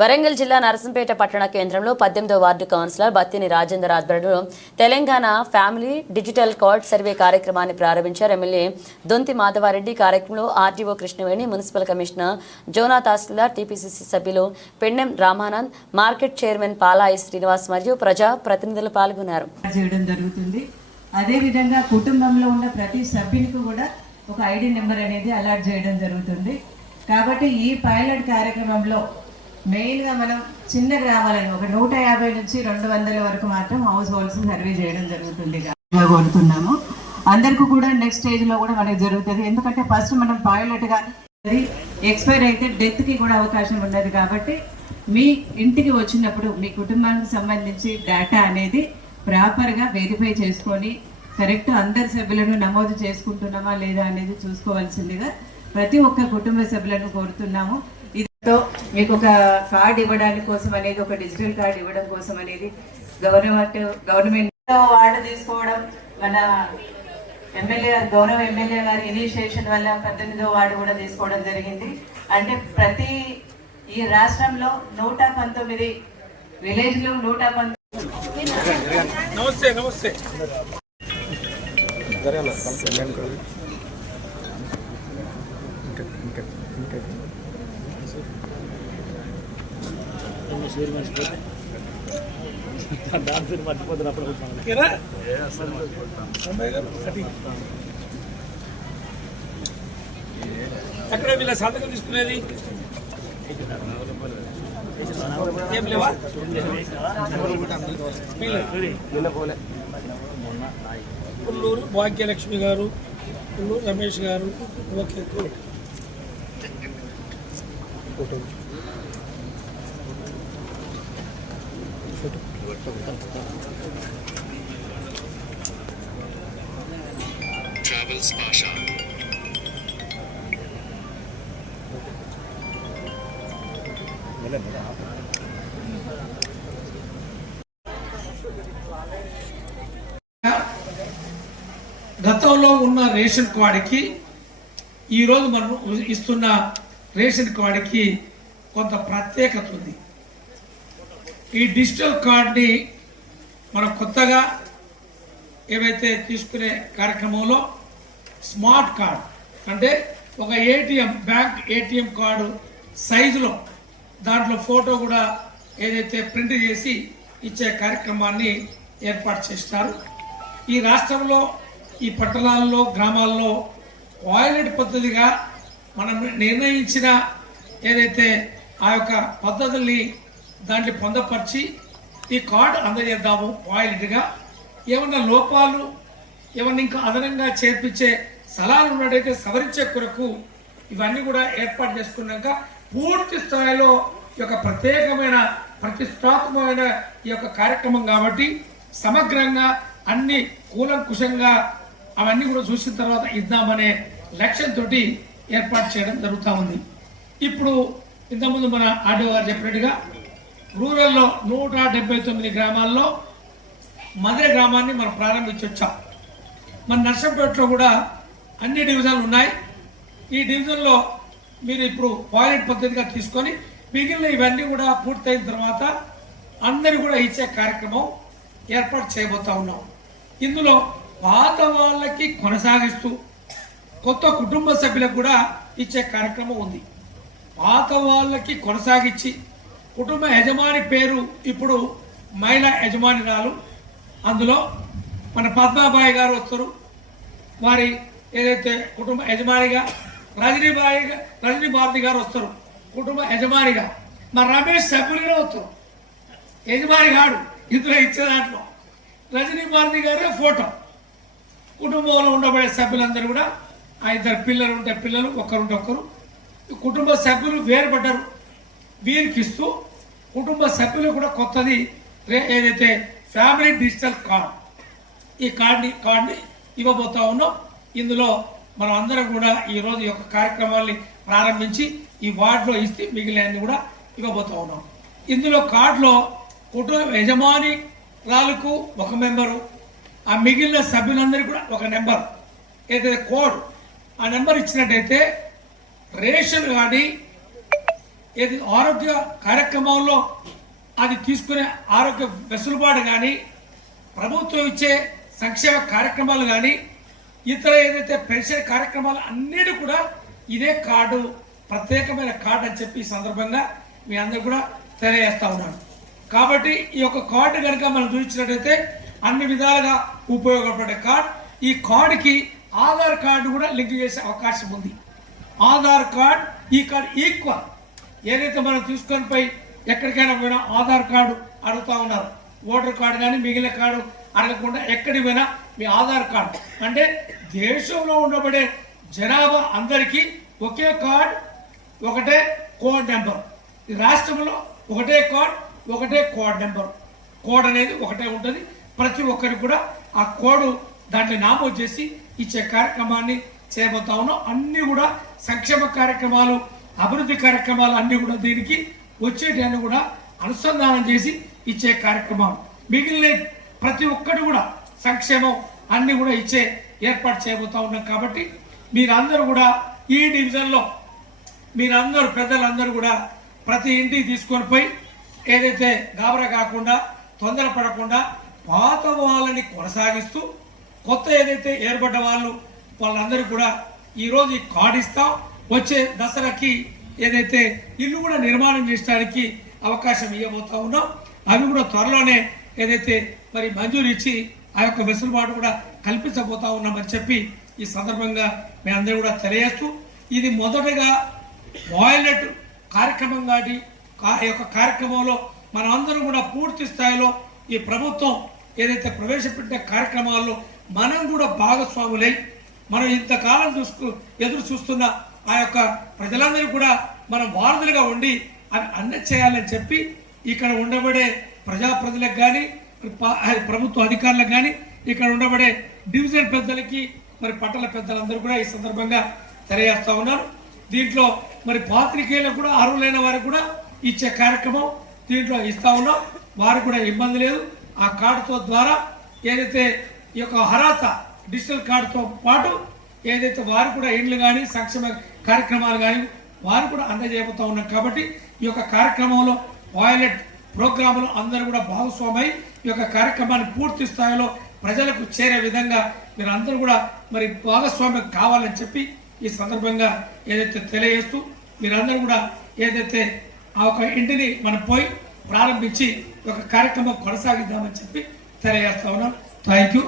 వరంగల్ జిల్లా నరసంపేట పట్టణ కేంద్రంలో 18వ వార్డు కౌన్సిలర్ బత్తిని రాజేందర్ ఆధ్వర్యంలో Telangana family digital card survey కార్యక్రమాన్ని ప్రారంభించారు. ఎమ్మెల్యే దొంతి మాధవారెడ్డి కార్యక్రమంలో RDO Krishnaveni, municipal commissioner Jona tahsildar, TPCC సభ్యులు పెన్నెం రామానంద్, మార్కెట్ చైర్మన్ పాలాయి శ్రీనివాస్ మరియు ప్రజా ప్రతినిధులు పాల్గొన్నారు. అదేవిధంగా కుటుంబంలో ఉన్న ప్రతి సభ్యునికి కూడా ఒక ఐడి నెంబర్ అనేది అలాట్ చేయడం జరుగుతుంది. కాబట్టి ఈ పైలట్ కార్యక్రమంలో మెయిన్గా మనం చిన్న గ్రామాలను ఒక 150 నుంచి 200 వరకు మాత్రం హౌస్ హోల్డ్స్ సర్వే చేయడం జరుగుతుంది కోరుతున్నాము. అందరికీ కూడా నెక్స్ట్ స్టేజ్లో కూడా మనకు జరుగుతుంది. ఎందుకంటే ఫస్ట్ మనం పైలట్గా ఎక్స్పైర్ అయితే డెత్కి కూడా అవకాశం ఉన్నది. కాబట్టి మీ ఇంటికి వచ్చినప్పుడు మీ కుటుంబానికి సంబంధించి డేటా అనేది ప్రాపర్గా వెరిఫై చేసుకొని కరెక్ట్ అందరి సభ్యులను నమోదు చేసుకుంటున్నామా లేదా అనేది చూసుకోవాల్సిందిగా ప్రతి ఒక్క కుటుంబ సభ్యులను కోరుతున్నాము. ఇదితో మీకు ఒక కార్డు ఇవ్వడానికి కోసం అనేది, ఒక డిజిటల్ కార్డు ఇవ్వడం కోసం అనేది గవర్నమెంట్ వార్డు తీసుకోవడం, మన గౌరవ ఎమ్మెల్యే గారి ఇనిషియేషన్ వల్ల 18వ వార్డు కూడా తీసుకోవడం జరిగింది. అంటే ప్రతి ఈ రాష్ట్రంలో 119 విలేజ్లు 119 నమస్తే మర్చిపోతున్నప్పుడు ఎక్కడ వీళ్ళ సంతకం తీసుకునేది ఏం లేవా? పుల్లూరు భాగ్యలక్ష్మి గారు, పుల్లూరు రమేష్ గారు, ఓకే Travels Pasha. గతంలో ఉన్న రేషన్ కార్డుకి ఈరోజు మనం ఇస్తున్న రేషన్ కార్డుకి కొంత ప్రత్యేకత ఉంది. ఈ డిజిటల్ కార్డ్ని మనం కొత్తగా ఏవైతే తీసుకునే కార్యక్రమంలో స్మార్ట్ కార్డ్ అంటే ఒక బ్యాంక్ ఏటీఎం కార్డు సైజులో దాంట్లో ఫోటో కూడా ఏదైతే ప్రింట్ చేసి ఇచ్చే కార్యక్రమాన్ని ఏర్పాటు చేస్తారు. ఈ రాష్ట్రంలో ఈ పట్టణాల్లో గ్రామాల్లో వాయిలెట్ పద్ధతిగా మనం నిర్ణయించిన ఏదైతే ఆ యొక్క పద్ధతుల్ని దాంట్లో పొందపరిచి ఈ కార్డు అందజేద్దాము. వాయిలెట్గా ఏమన్నా లోపాలు ఏమన్నా ఇంకా అదనంగా చేర్పించే సలహాలు ఉన్నట్టయితే సవరించే కొరకు ఇవన్నీ కూడా ఏర్పాటు చేసుకున్నాక పూర్తి స్థాయిలో ఈ యొక్క ప్రత్యేకమైన ప్రతిష్టాత్మకమైన ఈ యొక్క కార్యక్రమం కాబట్టి సమగ్రంగా అన్ని కూలంకుషంగా అవన్నీ కూడా చూసిన తర్వాత ఇద్దామనే లక్ష్యంతో ఏర్పాటు చేయడం జరుగుతూ ఉంది. ఇప్పుడు ఇంతకుముందు మన ఆర్డీఓ గారు చెప్పినట్టుగా రూరల్లో 179 గ్రామాల్లో మధుర గ్రామాన్ని మనం ప్రారంభించి వచ్చాం. మన నర్సంపేటలో కూడా అన్ని డివిజన్లు ఉన్నాయి. ఈ డివిజన్లో మీరు ఇప్పుడు వాయిలెట్ పద్ధతిగా తీసుకొని మిగిలిన ఇవన్నీ కూడా పూర్తయిన తర్వాత అందరూ కూడా ఇచ్చే కార్యక్రమం ఏర్పాటు చేయబోతా ఉన్నాం. ఇందులో పాత వాళ్ళకి కొనసాగిస్తూ కొత్త కుటుంబ సభ్యులకు కూడా ఇచ్చే కార్యక్రమం ఉంది. పాత వాళ్ళకి కొనసాగించి కుటుంబ యజమాని పేరు ఇప్పుడు మహిళా యజమానిరాలు, అందులో మన పద్మాబాయి గారు వస్తారు. వారి ఏదైతే కుటుంబ యజమానిగా రజనీ భారతి గారు వస్తారు కుటుంబ యజమానిగా. మా రమేష్ సభ్యులుగా వస్తారు, యజమాని గాడు ఇందులో ఇచ్చే దాంట్లో రజనీ భారతి గారే ఫోటో. కుటుంబంలో ఉండబడే సభ్యులందరూ కూడా ఆ 2 పిల్లలు ఉంటే పిల్లలు, ఒకరుంటే ఒకరు, కుటుంబ సభ్యులు వేరుపడ్డారు వీరికి ఇస్తూ కుటుంబ సభ్యులు కూడా కొత్తది ఏదైతే ఫ్యామిలీ డిజిటల్ కార్డ్, ఈ కార్డ్ని ఇవ్వబోతా ఉన్నాం. ఇందులో మనం అందరం కూడా ఈరోజు యొక్క కార్యక్రమాన్ని ప్రారంభించి ఈ వార్డులో ఇస్తే మిగిలినన్ని కూడా ఇవ్వబోతా ఉన్నాం. ఇందులో కార్డులో కుటుంబ యజమాని రాళ్ళకు ఒక మెంబరు, ఆ మిగిలిన సభ్యులందరికీ కూడా ఒక నెంబర్ ఏదైతే కోడ్, ఆ నెంబర్ ఇచ్చినట్టయితే రేషన్ కానీ ఏది ఆరోగ్య కార్యక్రమంలో అది తీసుకునే ఆరోగ్య వెసులుబాటు కానీ ప్రభుత్వం ఇచ్చే సంక్షేమ కార్యక్రమాలు కానీ ఇతర ఏదైతే పెన్షన్ కార్యక్రమాలు అన్నిటి కూడా ఇదే కార్డు ప్రత్యేకమైన కార్డు అని చెప్పి ఈ సందర్భంగా మీ అందరూ కూడా తెలియజేస్తా ఉన్నాను. కాబట్టి ఈ యొక్క కార్డు కనుక మనం చూపించినట్టయితే అన్ని విధాలుగా ఉపయోగపడే కార్డు. ఈ కార్డుకి ఆధార్ కార్డు కూడా లింక్ చేసే అవకాశం ఉంది. ఆధార్ కార్డు ఈ కార్డు ఈక్వల్. ఏదైతే మనం తీసుకొని పోయి ఎక్కడికైనా పోయినా ఆధార్ కార్డు అడుగుతా ఉన్నారు. ఓటర్ కార్డు కానీ మిగిలిన కార్డు అడగకుండా ఎక్కడికి పోయినా మీ ఆధార్ కార్డు అంటే దేశంలో ఉండబడే జనాభా అందరికీ ఒకే కార్డు, ఒకటే కోడ్ నెంబర్. ఈ రాష్ట్రంలో ఒకటే కార్డు, ఒకటే కోడ్ నెంబర్. కోడ్ అనేది ఒకటే ఉంటుంది. ప్రతి ఒక్కరికి కూడా ఆ కోడ్ దాంట్లో నామోదు చేసి ఇచ్చే కార్యక్రమాన్ని చేయబోతా ఉన్నాం. అన్నీ కూడా సంక్షేమ కార్యక్రమాలు, అభివృద్ధి కార్యక్రమాలు అన్నీ కూడా దీనికి వచ్చేటివన్నీ కూడా అనుసంధానం చేసి ఇచ్చే కార్యక్రమాలు. మిగిలిన ప్రతి ఒక్కటి కూడా సంక్షేమం అన్ని కూడా ఇచ్చే ఏర్పాటు చేయబోతా ఉన్నాం. కాబట్టి మీరందరూ కూడా ఈ డివిజన్లో మీరందరూ పెద్దలందరూ కూడా ప్రతి ఇంటికి తీసుకొని పోయి ఏదైతే గాబరా కాకుండా తొందరపడకుండా పాత వాళ్ళని కొనసాగిస్తూ కొత్త ఏదైతే ఏర్పడ్డ వాళ్ళందరూ కూడా ఈరోజు ఈ కార్డు ఇస్తాం. వచ్చే దసరాకి ఏదైతే ఇల్లు కూడా నిర్మాణం చేయడానికి అవకాశం ఇవ్వబోతా ఉన్నాం. అవి కూడా త్వరలోనే ఏదైతే మరి మంజూరు ఇచ్చి ఆ యొక్క వెసులుబాటు కూడా కల్పించబోతా ఉన్నామని చెప్పి ఈ సందర్భంగా మేము అందరూ కూడా తెలియజేస్తూ, ఇది మొదటగా వాయిలెట్ కార్యక్రమం కాటి ఈ యొక్క కార్యక్రమంలో మనం అందరం కూడా పూర్తి స్థాయిలో ఈ ప్రభుత్వం ఏదైతే ప్రవేశపెట్టిన కార్యక్రమాల్లో మనం కూడా భాగస్వాములై మనం ఇంతకాలం ఎదురు చూస్తున్న ఆ యొక్క ప్రజలందరూ కూడా మనం వారధులుగా ఉండి అవి అందచేయాలని చెప్పి ఇక్కడ ఉండబడే ప్రజాప్రతినిధులకు కానీ ప్రభుత్వ అధికారులకు కానీ ఇక్కడ ఉండబడే డివిజన్ పెద్దలకి మరి పట్టణ పెద్దలందరూ కూడా ఈ సందర్భంగా తెలియజేస్తా ఉన్నారు. దీంట్లో మరి పాత్రికేయులకు కూడా అర్హులైన వారికి కూడా ఇచ్చే కార్యక్రమం దీంట్లో ఇస్తా ఉన్నాం. వారికి కూడా ఇబ్బంది లేదు. ఆ కార్డుతో ద్వారా ఏదైతే ఈ యొక్క అర్హత డిజిటల్ కార్డుతో పాటు ఏదైతే వారు కూడా ఇండ్లు కానీ సంక్షేమ కార్యక్రమాలు కానీ వారు కూడా అందజేయబోతా ఉన్నాం. కాబట్టి ఈ యొక్క కార్యక్రమంలో వాయిలెట్ ప్రోగ్రాంలో అందరూ కూడా భాగస్వామై ఈ యొక్క కార్యక్రమాన్ని పూర్తి స్థాయిలో ప్రజలకు చేరే విధంగా మీరు అందరూ కూడా మరి భాగస్వామ్యం కావాలని చెప్పి ఈ సందర్భంగా ఏదైతే తెలియజేస్తూ మీరందరూ కూడా ఏదైతే ఆ ఒక ఇంటిని మనం పోయి ప్రారంభించి ఒక కార్యక్రమం కొనసాగిద్దామని చెప్పి తెలియజేస్తా ఉన్నాం. Thank you.